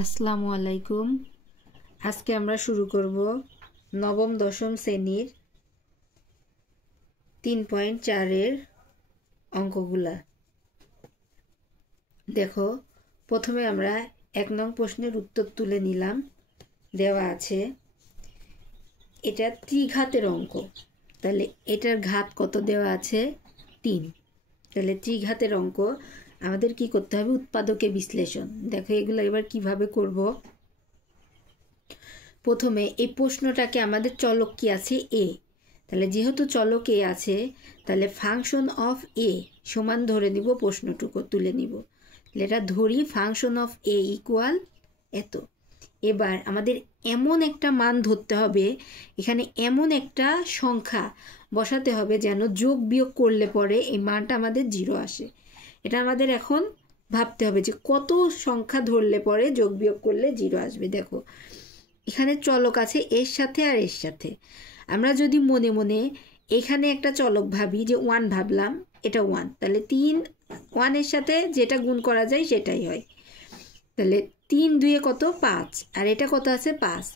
আসসালামু আলাইকুম। আজকে আমরা শুরু করব নবম দশম শ্রেণীর 3.4 অঙ্কগুলা। দেখো, প্রথমে আমরা 1 নং প্রশ্নের উত্তর তুলে নিলাম। দেওয়া আছে এটা ত্রিঘাতের অঙ্ক, তাহলে এটার ঘাত কত দেওয়া আছে? 3। তাহলে ত্রিঘাতের অঙ্ক আমাদের কি করতে হবে? উৎপাদকে বিশ্লেষণ। দেখো এগুলো এবার কিভাবে করব। প্রথমে এই প্রশ্নটাকে আমাদের চলক কি আছে? এ। তাহলে যেহেতু চলক এ আছে, তাহলে ফাংশন অফ এ সমান ধরে নিব, প্রশ্নটুকু তুলে নিব। এটা ধরি ফাংশন অফ এ ইকুয়াল এত। এবার আমাদের এমন একটা মান ধরতে হবে, এখানে এমন একটা সংখ্যা বসাতে হবে যেন যোগ বিয়োগ করলে পরে এই মানটা আমাদের 0 আসে। এটা আমাদের এখন ভাবতে হবে যে কত সংখ্যা ধরলে পরে যোগ বিয়োগ করলে 0 আসবে। দেখো এখানে চলক আছে এর সাথে আর এর সাথে। আমরা যদি মনে মনে এখানে একটা চলক ভাবি যে 1 ভাবলাম, এটা 1, তাহলে 3 1 এর সাথে যেটা গুণ করা যায় সেটাই হয়। তাহলে 3 2 কত? 5, আর এটা কত আছে? 5।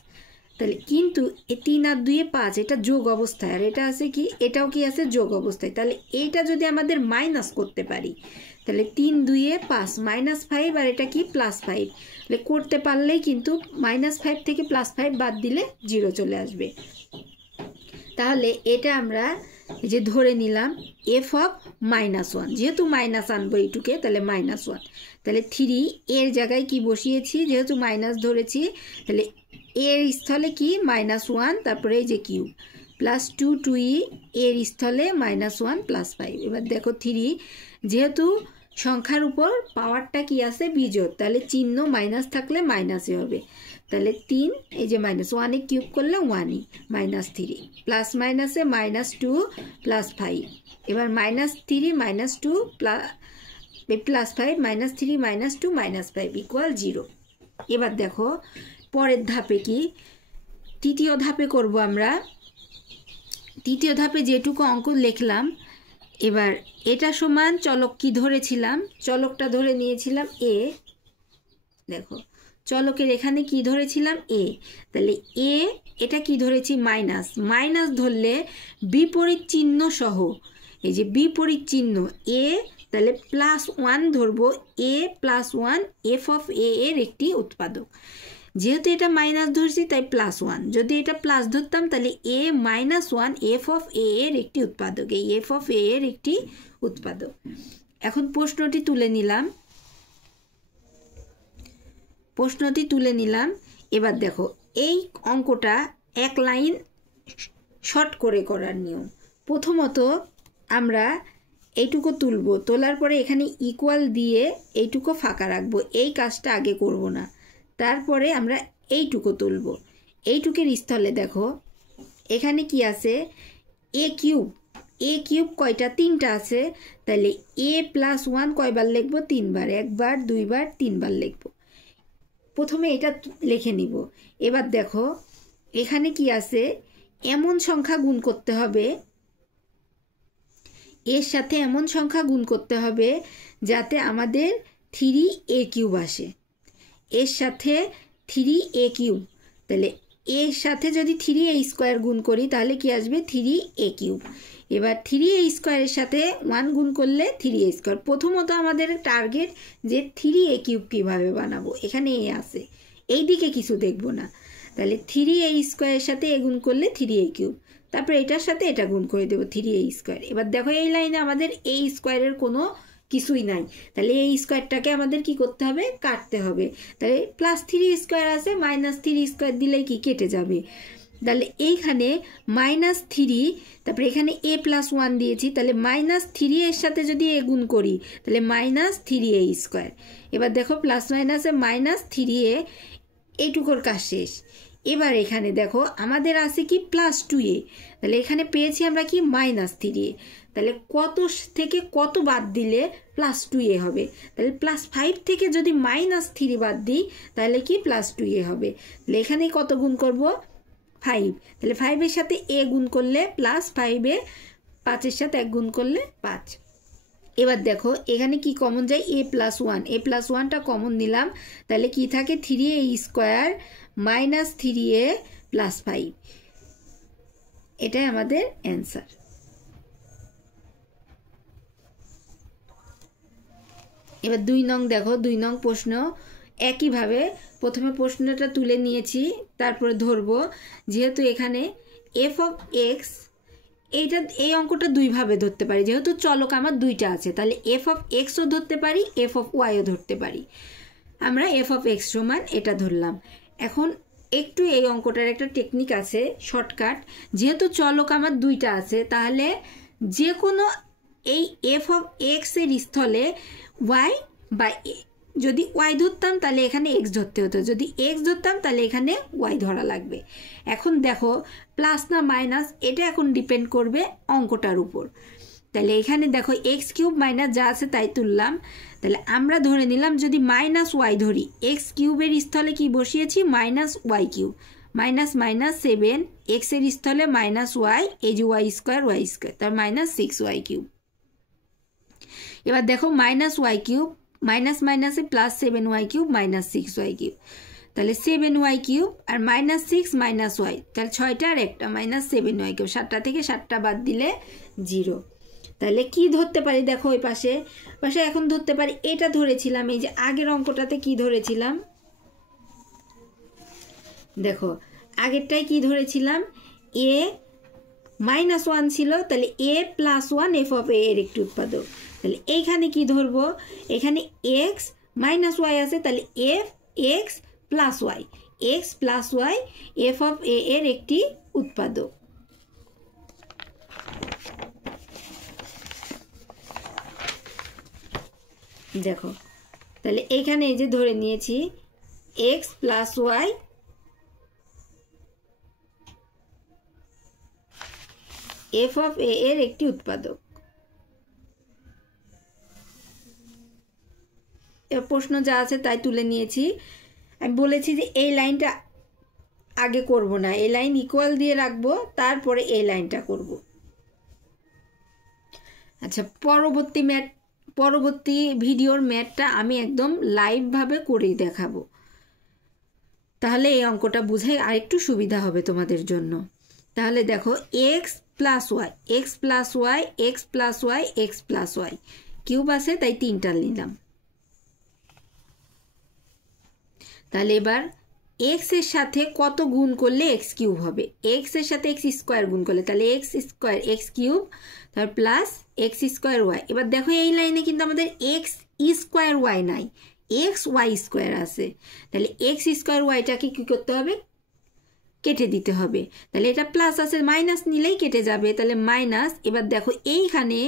তাহলে কিন্তু এই 3 আর 2 5, এটা যোগ অবস্থায়, আর এটা আছে কি? এটাও কি আছে? যোগ অবস্থায়। তাহলে এইটা যদি আমাদের মাইনাস করতে পারি, তাহলে 3 2 5 -5, আর এটা কি? +5। তাহলে করতে পারলেই কিন্তু -5 থেকে +5 বাদ দিলে 0 চলে আসবে। তাহলে এটা আমরা যে ধরে নিলাম f অফ -1, যেহেতু মাইনাস আনবো এইটুকে, তাহলে -1। তাহলে 3 এর জায়গায় কি বসিয়েছি? যেহেতু মাইনাস ধরেছি, তাহলে এর স্থলে কি? -1, তারপরে এই যে কিউব +2 2e, এর স্থলে -1 +5। এবার দেখো 3 যেহেতু সংখ্যার উপর পাওয়ারটা কি আছে? বিজোড়, তাহলে চিহ্ন মাইনাস থাকলে মাইনাসই হবে। তাহলে 3 এই যে -1 কিউব করলে 1ই, -3 প্লাস মাইনাসে -2 +5। এবার -3 -2 +5 -3 -2 -5 = 0। এবার দেখো পরের ধাপে কি? তৃতীয় ধাপে করব আমরা। তৃতীয় ধাপে যেটুকু অঙ্ক লিখলাম, এবার এটা সমান চলক কি ধরেছিলাম? চলকটা ধরে নিয়েছিলাম এ। দেখো চলকের এখানে কি ধরেছিলাম? এ। তাহলে এ এটা কি ধরেছি? মাইনাস। মাইনাস ধরলে বিপরীত চিহ্ন সহ, এই যে বিপরীত চিহ্ন এ, তাহলে +1 ধরবো। এ +1 f অফ এ এর একটি উৎপাদক। যেহেতু এটা মাইনাস ধরছি তাই +1। যদি এটা প্লাস ধরতাম তাহলে a -1 f অফ a এর একটি উৎপাদক। এই f অফ a এর একটি উৎপাদক। এখন প্রশ্নটি তুলে নিলাম। এবার দেখো এই অঙ্কটা এক লাইন শর্ট করে করার নিয়ম। প্রথমত আমরা এইটুকু তুলবো, তোলার পরে এখানে ইকুয়াল দিয়ে এইটুকু ফাঁকা রাখবো। এই কাজটা আগে করব না, তারপরে আমরা এইটুকু তুলব। এইটুকের স্থলে দেখো এখানে কি আছে? এ কিউব। এ কিউব কয়টা? 3টা আছে। তাহলে a +1 কয়বার লিখবো? 3 বার। 1 বার 2 বার 3 বার লিখবো। প্রথমে এটা লিখে নিব। এবার দেখো এখানে কি আছে? এমন সংখ্যা গুণ করতে হবে, এর সাথে এমন সংখ্যা গুণ করতে হবে যাতে আমাদের 3a³ আসে। এর সাথে 3a³, তাহলে এর সাথে যদি 3a² গুণ করি তাহলে কি আসবে? 3a³। এবার 3a² এর সাথে 1 গুণ করলে 3a²। প্রথমত আমাদের টার্গেট যে 3a³ কীভাবে বানাবো। এখানে এ আছে, এই দিকে কিছু দেখব না। তাহলে 3a² এর সাথে এ গুণ করলে 3a³, তারপরে এটার সাথে এটা গুণ করে দেবো 3a²। এবার দেখো এই লাইনে আমাদের a² কোনো কিছুই নাই, তাহলে এই স্কোয়ারটাকে আমাদের কি করতে হবে? কাটতে হবে। তাহলে +3² আছে, -3² দিলে কি কেটে যাবে। তাহলে এইখানে -3, তারপরে এখানে a +1 দিয়েছি, তাহলে -3 এর সাথে যদি এ গুণ করি তাহলে -3a²। এবার দেখো প্লাস মাইনাসে -3a, এইটুকুর কাজ শেষ। এবার এখানে দেখো আমাদের আছে কি? +2a। তাহলে এখানে পেয়েছি আমরা কি? -3a। তাহলে কত থেকে কত বাদ দিলে +2a হবে? তাহলে +5 থেকে যদি -3 বাদ দিই তাহলে কি? +2a হবে। তাহলে এখানে কত গুণ করব? 5। তাহলে 5 এর সাথে a গুণ করলে +5, 5 এর সাথে 1 গুণ করলে 5। এবার দেখো এখানে কি কমন যায়, a plus one, a plus ওয়ানটা কমন নিলাম, তাহলে কি থাকে 3a square minus 3a plus 5, এটাই আমাদের অ্যান্সার। এবার 2 নং দেখো, 2 নং প্রশ্ন একইভাবে প্রথমে প্রশ্নটা তুলে নিয়েছি, তারপরে ধরবো যেহেতু এখানে এফ অফ এক্স, এইটা এই অঙ্কটা দুইভাবে ধরতে পারি, যেহেতু চলক আমার দুইটা আছে, তাহলে এফ অফ এক্সও ধরতে পারি, এফ অফ ওয়াইও ধরতে পারি। আমরা এফ অফ এক্স সমান এটা ধরলাম। এখন একটু এই অঙ্কটার একটা টেকনিক আছে, শর্টকাট, যেহেতু চলক আমার দুইটা আছে, তাহলে যে কোনো এই এফ অফ এক্সের স্থলে ওয়াই বা যদি ওয়াই ধরতাম তাহলে এখানে এক্স ধরতে হতো, যদি এক্স ধরতাম তাহলে এখানে ওয়াই ধরা লাগবে। এখন দেখো প্লাস না মাইনাস, এটা এখন ডিপেন্ড করবে অঙ্কটার উপর। তাহলে এখানে দেখো এক্স কিউব মাইনাস যা আছে তাই তুললাম, তাহলে আমরা ধরে নিলাম যদি মাইনাস ওয়াই ধরি, এক্স কিউবের স্থলে কি বসিয়েছি minus y cube, minus minus 7, এক্সের স্থলে মাইনাস ওয়াই, এই যে ওয়াই স্কোয়ার, তার মাইনাস 6y কিউব। এবার দেখো মাইনাস ওয়াই কিউব মাইনাস মাইনাসে plus 7y cube minus 6y cube, তাহলে 7y কিউব আর মাইনাস 6 মাইনাস ওয়াই, তাহলে 6টা আর একটা মাইনাস 7y কিউব, 7টা থেকে 7টা বাদ দিলে 0। তাহলে কি ধরতে পারি দেখো ওই পাশে এখন ধরতে পারি, এটা ধরেছিলাম, এই যে আগের অঙ্কটাতে কি ধরেছিলাম দেখো, আগেরটাই কি ধরেছিলাম, এ মাইনাস 1 ছিল, তাহলে এ প্লাস 1 এফ অফ এ এর একটি উৎপাদক। তাহলে এইখানে কি ধরবো, এখানে এক্স মাইনাস ওয়াই আছে, তাহলে F X plus Y, x plus Y F of A এর একটি উৎপাদক। দেখো তাহলে এইখানে এই যে ধরে নিয়েছি X plus Y F of A এর একটি উৎপাদক। প্রশ্ন যা আছে তাই তুলে নিয়েছি। আমি বলেছি যে এই লাইনটা আগে করব না, এই লাইন ইকুয়াল দিয়ে রাখবো, তারপরে এই লাইনটা করব। আচ্ছা, পরবর্তী ভিডিওর ম্যাথটা আমি একদম লাইভভাবে করেই দেখাবো, তাহলে এই অঙ্কটা বুঝে আরেকটু সুবিধা হবে তোমাদের জন্য। তাহলে দেখো x plus Y, x plus Y, x plus Y, x plus y cube আছে, তাই 3টা নিলাম। তাহলে এবার এক্স এর সাথে কত গুণ করলে এক্স কিউব হবে, এক্স এর সাথে এক্স স্কোয়ার গুণ করলে, তাহলে এক্স স্কোয়ার এক্স কিউব, তারপর প্লাস এক্স স্কোয়ার ওয়াই। এবার দেখো এই লাইনে কিন্তু আমাদের এক্স স্কোয়ার ওয়াই নাই, এক্স ওয়াই স্কোয়ার আছে, তাহলে এক্স স্কোয়ার ওয়াইটাকে কী করতে হবে, কেটে দিতে হবে। তাহলে এটা প্লাস আছে, মাইনাস নিলেই কেটে যাবে, তাহলে মাইনাস। এবার দেখো এইখানে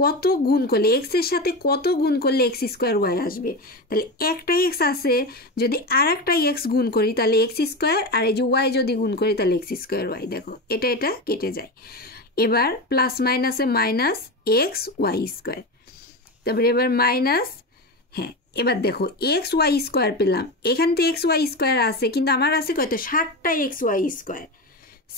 কত গুণ করলে, এক্স এর সাথে কত গুণ করলে এক্স স্কোয়ার ওয়াই আসবে, তাহলে একটা এক্স আছে, যদি আর একটা এক্স গুণ করি তাহলে এক্স স্কোয়ার, আর এই যে ওয়াই যদি গুণ করি তাহলে এক্স স্কোয়ার ওয়াই, দেখো এটা কেটে যায়। এবার প্লাস মাইনাসে মাইনাস এক্স ওয়াই স্কোয়ার, তারপরে এবার মাইনাস, হ্যাঁ এবার দেখো এক্স ওয়াই স্কোয়ার পেলাম, এখানে তো এক্স ওয়াই স্কোয়ার আছে, কিন্তু আমার আছে কয়টা, 7টা এক্স ওয়াই স্কোয়ার,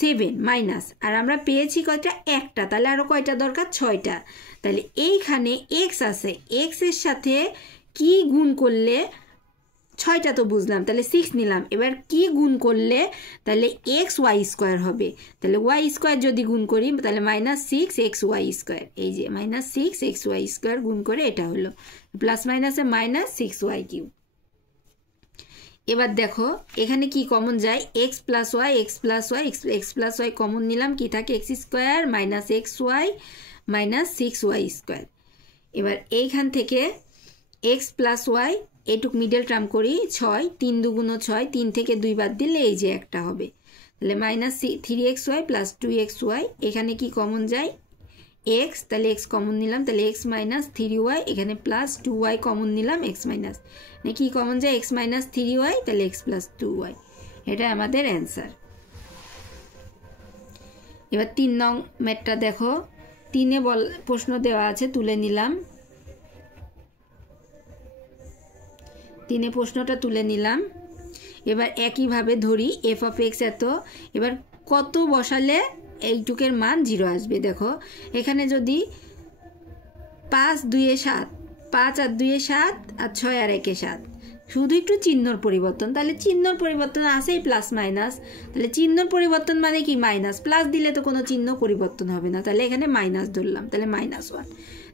7 মাইনাস, আর আমরা পেয়েছি কয়টা, একটা, তাহলে আরও কয়টা দরকার, 6টা। তাহলে এইখানে এক্স আছে, এক্স এর সাথে কি গুণ করলে, 6টা তো বুঝলাম, তাহলে 6 নিলাম। এবার কি গুণ করলে তাহলে এক্স ওয়াই স্কোয়ার হবে, তাহলে ওয়াই স্কোয়ার যদি গুণ করি তাহলে মাইনাস 6 এক্স ওয়াই স্কোয়ার, এই যে মাইনাস 6 এক্স ওয়াই স্কোয়ার গুণ করে এটা হলো প্লাস মাইনাসে মাইনাস 6y কিউব। এবার দেখো এখানে কি কমন যায়, x plus Y, x plus Y, x plus y common নিলাম, কি থাকে x square minus x y minus 6y square. এবার এইখান থেকে এক্স প্লাস ওয়াই, এইটুক মিডল টার্ম করি, 6, 3 দুগুণ 6, 3 থেকে 2 বাদ দিলে এই যে একটা হবে, তাহলে মাইনাস 3xy প্লাস 2xy। এখানে কি কমন যায়, এক্স, তাহলে এক্স কমন নিলাম, তাহলে এক্স মাইনাস 3y, এখানে প্লাস 2y কমন নিলাম, এক্স মাইনাস, কি কমন যায় এক্স মাইনাস 3y, তাহলে এক্স প্লাস 2y, এটা আমাদের অ্যান্সার। এবার 3 নং ম্যাথটা দেখো, 3-এ প্রশ্ন দেওয়া আছে, তুলে নিলাম, 3-এ প্রশ্নটা তুলে নিলাম। এবার একইভাবে ধরি এফ অফ এক্স এত, এবার কত বসালে এইটুকের মান 0 আসবে। দেখো এখানে যদি 5 2 7, 5 আর 2 7 আর 6 আর 1 7, শুধু একটু চিহ্নর পরিবর্তন। তাহলে চিহ্নর পরিবর্তন আসেই প্লাস মাইনাস, তাহলে চিহ্নর পরিবর্তন মানে কি মাইনাস, প্লাস দিলে তো কোনো চিহ্ন পরিবর্তন হবে না, তাহলে এখানে মাইনাস ধরলাম, তাহলে -1।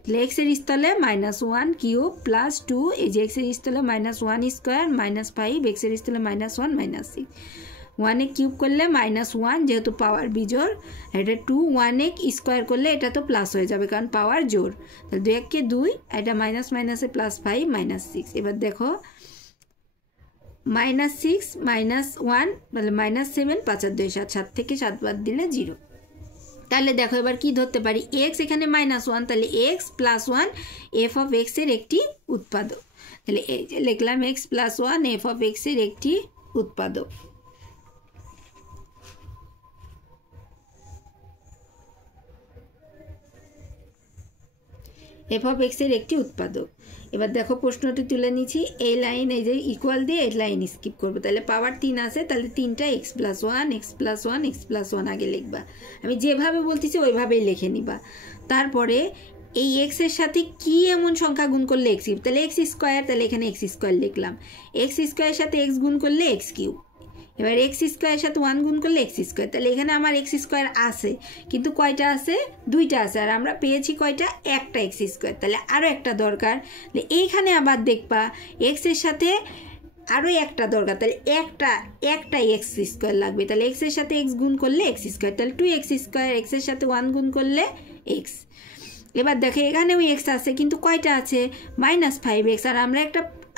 তাহলে এক্সের স্থলে -1 কিউব প্লাস 2, এই যে এক্সের স্থলে -1 স্কোয়ার -5, এক্সের স্থলে -1 -6, 1 কিউব করলে -1 যেহেতু পাওয়ার বিজোড়, এটা 2 1 স্কোয়ার করলে এটা তো প্লাস হয়ে যাবে কারণ পাওয়ার জোর, তাহলে 2 1 কে 2, এটা মাইনাস মাইনাসে +5 -6। এবার দেখো -6 -1 তাহলে -7, 5 আর 2 7, 7 থেকে 7 বাদ দিলে 0। তাহলে দেখো এবার কি ধরতে পারি, এক্স এখানে -1, তাহলে x plus 1 F of x এর একটি উৎপাদক। তাহলে এই যে লিখলাম x plus 1 F of x এর একটি উৎপাদক। এফ অফ এক্স এর একটি উৎপাদক। এবার দেখো প্রশ্নটি তুলে নিচ্ছি, এই লাইন এই যে ইকুয়াল দিয়ে এই লাইন স্কিপ করবো, তাহলে পাওয়ার 3 আছে, তাহলে 3টা x plus 1 x plus 1 x plus 1 আগে লিখবা, আমি যেভাবে বলতেছি ওইভাবেই লিখে নিবা। তারপরে এই এক্স এর সাথে কি এমন সংখ্যা গুণ করলে এক্স কিউব, তাহলে এক্স স্কোয়ার, তাহলে এখানে এক্স স্কোয়ার লিখলাম, এক্স স্কোয়ারের সাথে এক্স গুণ করলে এক্স কিউব, এবার এক্স স্কোয়ারের সাথে 1 গুণ করলে এক্স স্কোয়ার, তাহলে এখানে আমার এক্স স্কোয়ার আছে কিন্তু কয়টা আছে, 2টা আছে, আর আমরা পেয়েছি কয়টা, একটা এক্স স্কোয়ার, তাহলে আরও একটা দরকার। এইখানে আবার দেখবা এক্স এর সাথে আরও একটা দরকার, তাহলে একটা এক্স স্কোয়ার লাগবে, তাহলে এক্স এর সাথে এক্স গুণ করলে এক্স স্কোয়ার, তাহলে 2x স্কোয়ার, এক্স এর সাথে 1 গুণ করলে এক্স। এবার দেখো এখানেও এক্স আছে কিন্তু কয়টা আছে, -5x, আর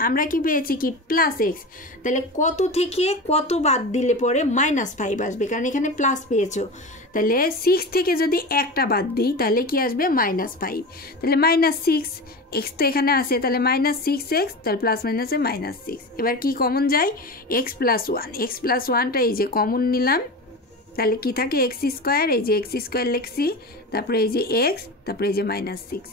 আমরা কি পেয়েছি কি প্লাস এক্স, তাহলে কত থেকে কত বাদ দিলে পরে -5 আসবে, কারণ এখানে প্লাস পেয়েছো, তাহলে 6 থেকে যদি একটা বাদ দিই তাহলে কি আসবে -5, তাহলে -6, এক্স তো এখানে আছে, তাহলে -6x, তাহলে প্লাস মাইনাসে -6। এবার কি কমন যায়, এক্স প্লাস 1টা এই যে কমন নিলাম, তাহলে কি থাকে এক্স স্কোয়ার, এই যে এক্স স্কোয়ার লিখছি, তারপরে এই যে এক্স, তারপরে এই যে -6।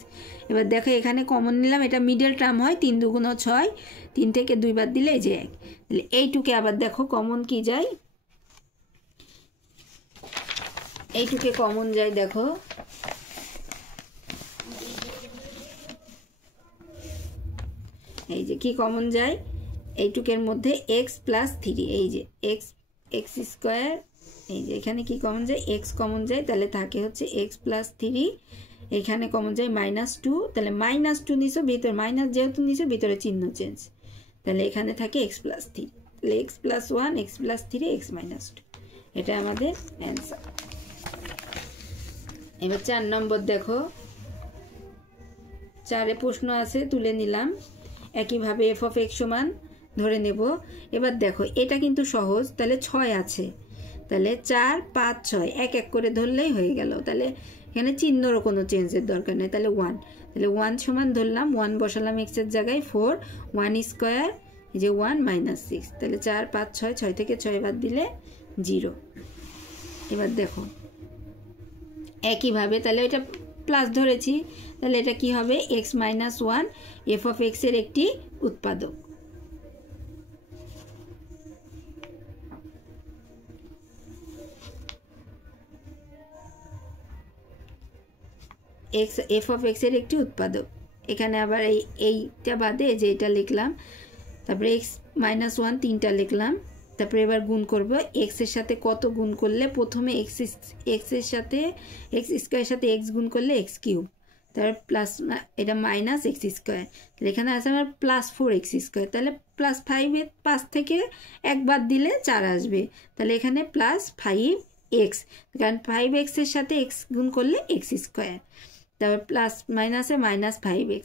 এবার দেখো এখানে কমন নিলাম, এটা মিডল টার্ম হয়, 3 2 6, 3 থেকে 2 বাদ দিলে এই যে 1, তাহলে এইটুকে আবার দেখো কমন কি যায়, এইটুকে কমন যায়, দেখো এই যে কি কমন যায়, এইটুকের মধ্যে এক্স প্লাস 3, এই যে এক্স স্কোয়ার, এই যে এখানে কি কমন যায়, এক্স কমন যায়, তাহলে থাকে হচ্ছে এক্স প্লাস 3, এখানে কমন যায় -2, তাহলে -2 নিছো, ভিতরে মাইনাস যেহেতু নিছো ভিতরে চিহ্ন চেঞ্জ, তাহলে এখানে থাকে এক্স প্লাস 3, তাহলে x plus 1 x plus 3 x -2, এটা আমাদের অ্যান্সার। এবার 4 নম্বর দেখো, 4এ প্রশ্ন আছে তুলে নিলাম, একইভাবে এফ অফ এক্স সমান ধরে নেব। এবার দেখো এটা কিন্তু সহজ, তাহলে 6 আছে, তাহলে 4 5 6 এক এক করে ধরলেই হয়ে গেল, তাহলে এখানে চিহ্নরও কোনো চেঞ্জের দরকার নেই, তাহলে 1, তাহলে 1 সমান ধরলাম, 1 বসালাম এক্সের জায়গায় 4, 1 স্কোয়ার, এই যে 1 -6, তাহলে 4 5 6, 6 থেকে 6 বাদ দিলে 0। এবার দেখো একইভাবে তাহলে এটা প্লাস ধরেছি, তাহলে এটা কি হবে, x - 1 এফ অফ এক্স এর একটি উৎপাদক। এফ অফ এক্স এর একটি উৎপাদক, এখানে আবার এইটা বাদে যে এটা লিখলাম, তারপরে x - 1 3টা লিখলাম, তারপরে এবার গুণ করব, এক্স এর সাথে কত গুণ করলে, প্রথমে এক্স এর সাথে এক্স স্কোয়ারের সাথে এক্স গুণ করলে এক্স কিউব, তারপর প্লাস এটা -x স্কোয়ার, তাহলে এখানে আছে আমার +4x স্কোয়ার, তাহলে +5 থেকে 1 বাদ দিলে 4 আসবে, তাহলে এখানে +5x, কারণ 5x এর সাথে x গুণ করলে x স্কোয়ার, তারপর প্লাস মাইনাসে -5x,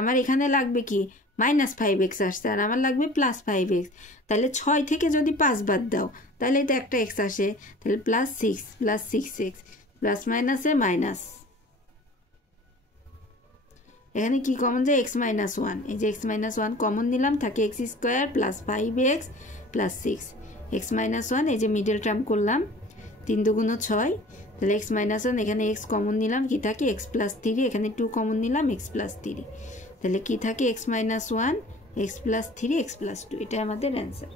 আমার এখানে লাগবে কি -5x আসছে, আর আমার লাগবে +5x, তাহলে 6 থেকে যদি 5 বাদ দাও তাহলে এটা একটা x আসে, তাহলে +6x প্লাস মাইনাসে মাইনাস, এখানে কি কমন যায়, x - 1, এই যে x - 1 কমন নিলাম, থাকে x square plus 5x plus 6, x - 1 এই যে মিডল টার্ম করলাম, 3 2 6, তাহলে x - 1 এখানে x কমন নিলাম, কি থাকে x প্লাস 3, এখানে 2 কমন নিলাম x প্লাস 3, তাহলে কি থাকে x - 1 x plus 3 x plus 2, এটা আমাদের অ্যান্সার।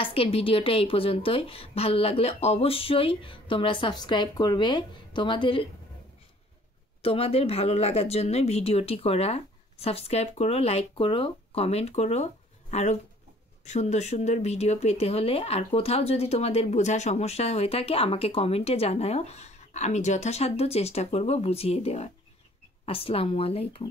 আজকের ভিডিওটা এই পর্যন্তই, ভালো লাগলে অবশ্যই তোমরা সাবস্ক্রাইব করবে, তোমাদের তোমাদের ভালো লাগার জন্য ভিডিওটি করা। সাবস্ক্রাইব করো, লাইক করো, কমেন্ট করো। আরও সুন্দর সুন্দর ভিডিও পেতে হলে আর কোথাও যদি তোমাদের বোঝা সমস্যা হয়ে থাকে আমাকে কমেন্টে জানাও, আমি যথাসাধ্য চেষ্টা করব বুঝিয়ে দেওয়ার। আসসালামু আলাইকুম।